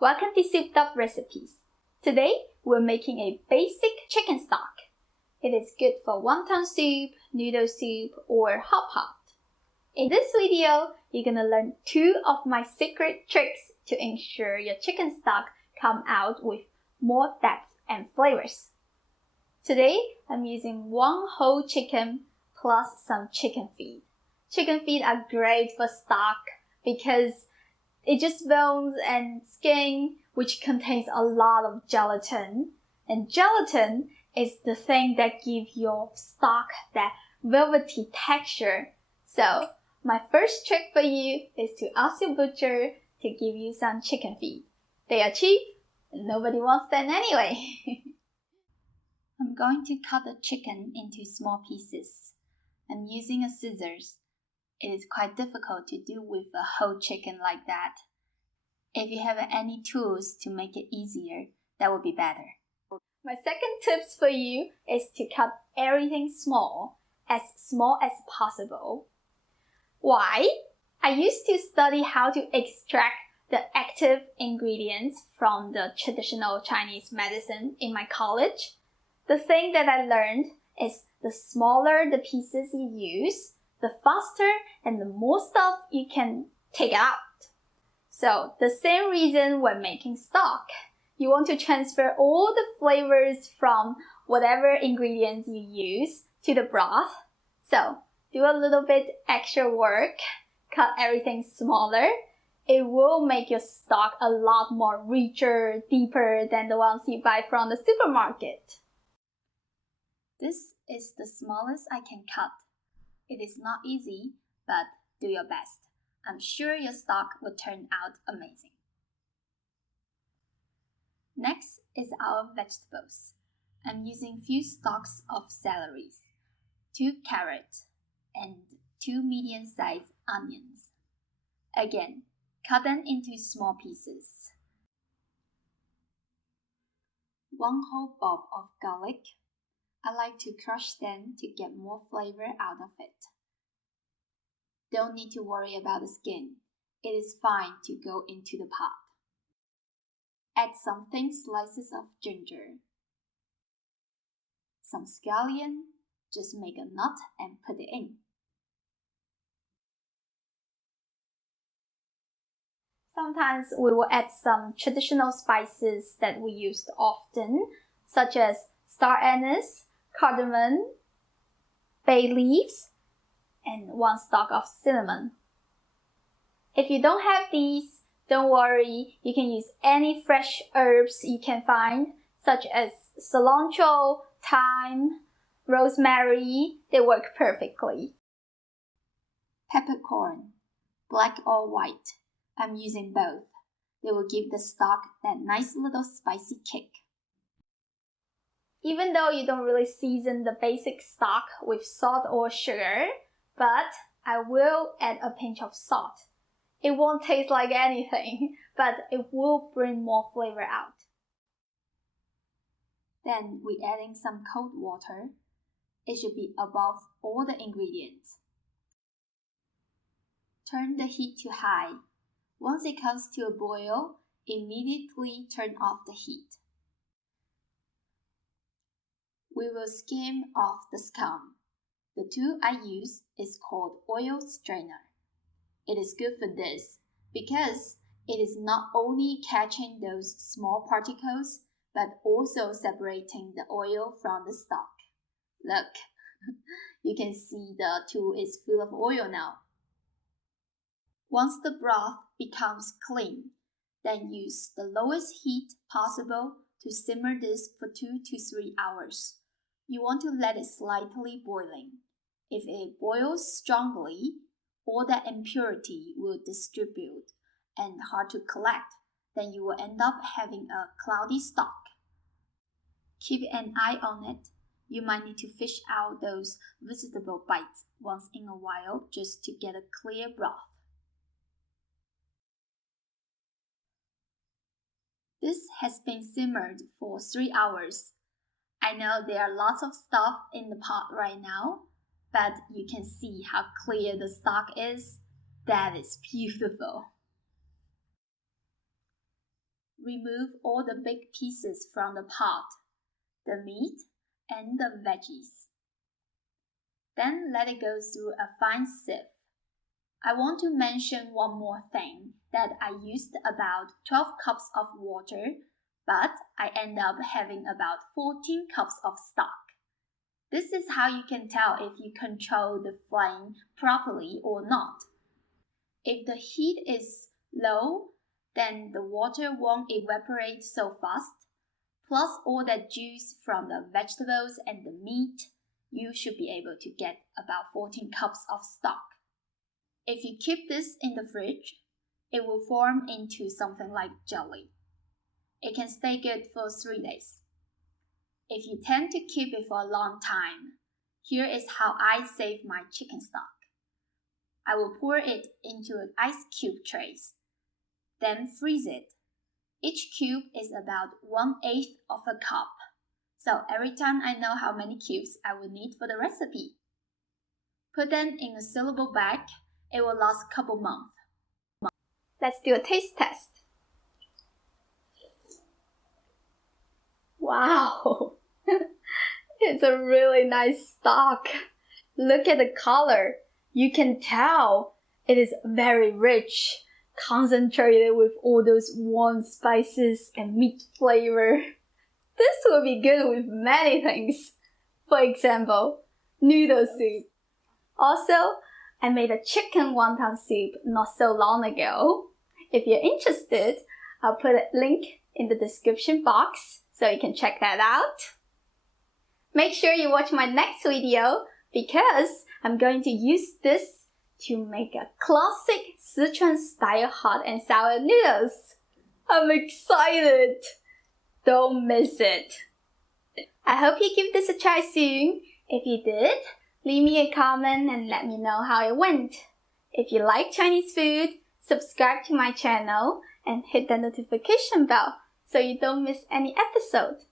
Welcome to Souped-Up Recipes. Today, we're making a basic chicken stock. It is good for wonton soup, noodle soup, or hot pot. In this video, you're gonna learn 2 of my secret tricks to ensure your chicken stock come out with more depth and flavors. Today, I'm using 1 whole chicken plus some chicken feet. Chicken feet are great for stock because it just bones and skin, which contains a lot of gelatin. And gelatin is the thing that gives your stock that velvety texture. So, my first trick for you is to ask your butcher to give you some chicken feet. They are cheap, and nobody wants them anyway. I'm going to cut the chicken into small pieces. I'm using a scissors. It is quite difficult to do with a whole chicken like that. If you have any tools to make it easier, that would be better. My second tips for you is to cut everything small as possible. Why? I used to study how to extract the active ingredients from the traditional Chinese medicine in my college. The thing that I learned is the smaller the pieces you use, the faster and the more stuff you can take out. So the same reason when making stock. You want to transfer all the flavors from whatever ingredients you use to the broth. So do a little bit extra work, cut everything smaller. It will make your stock a lot more richer, deeper than the ones you buy from the supermarket. This is the smallest I can cut. It is not easy, but do your best. I'm sure your stock will turn out amazing. Next is our vegetables. I'm using few stalks of celery, 2 carrots, and 2 medium-sized onions. Again, cut them into small pieces. 1 whole bulb of garlic. I like to crush them to get more flavor out of it. Don't need to worry about the skin. It is fine to go into the pot. Add some thin slices of ginger. Some scallion. Just make a knot and put it in. Sometimes we will add some traditional spices that we use often, such as star anise, cardamom, bay leaves, and 1 stalk of cinnamon. If you don't have these, don't worry, you can use any fresh herbs you can find, such as cilantro, thyme, rosemary. They work perfectly. Peppercorn, black or white. I'm using both. They will give the stock that nice little spicy kick. Even though you don't really season the basic stock with salt or sugar, but I will add a pinch of salt. It won't taste like anything, but it will bring more flavor out. Then we're adding some cold water. It should be above all the ingredients. Turn the heat to high. Once it comes to a boil, immediately turn off the heat. We will skim off the scum. The tool I use is called oil strainer. It is good for this because it is not only catching those small particles, but also separating the oil from the stock. Look, you can see the tool is full of oil now. Once the broth becomes clean, then use the lowest heat possible to simmer this for 2 to 3 hours. You want to let it slightly boiling. If it boils strongly, all that impurity will distribute and hard to collect, then you will end up having a cloudy stock. Keep an eye on it. You might need to fish out those vegetable bites once in a while just to get a clear broth. This has been simmered for 3 hours. I know there are lots of stuff in the pot right now, but you can see how clear the stock is. That is beautiful. remove all the big pieces from the pot, the meat and the veggies. Then let it go through a fine sieve. I want to mention one more thing, that I used about 12 cups of water, but I end up having about 14 cups of stock. This is how you can tell if you control the flame properly or not. If the heat is low, then the water won't evaporate so fast. Plus all that juice from the vegetables and the meat, you should be able to get about 14 cups of stock. If you keep this in the fridge, it will form into something like jelly. It can stay good for 3 days. If you tend to keep it for a long time, here is how I save my chicken stock. I will pour it into an ice cube trays, then freeze it. Each cube is about 1/8 of a cup, so every time I know how many cubes I will need for the recipe. Put them in a sealable bag. It will last a couple months. Let's do a taste test. Wow! It's a really nice stock. Look at the color. You can tell it is very rich, concentrated with all those warm spices and meat flavor. This will be good with many things. For example, noodle soup. Also, I made a chicken wonton soup not so long ago. If you're interested, I'll put a link in the description box so you can check that out. Make sure you watch my next video because I'm going to use this to make a classic Sichuan style hot and sour noodles. I'm excited! Don't miss it! I hope you give this a try soon. If you did, leave me a comment and let me know how it went. If you like Chinese food, subscribe to my channel and hit the notification bell so you don't miss any episode.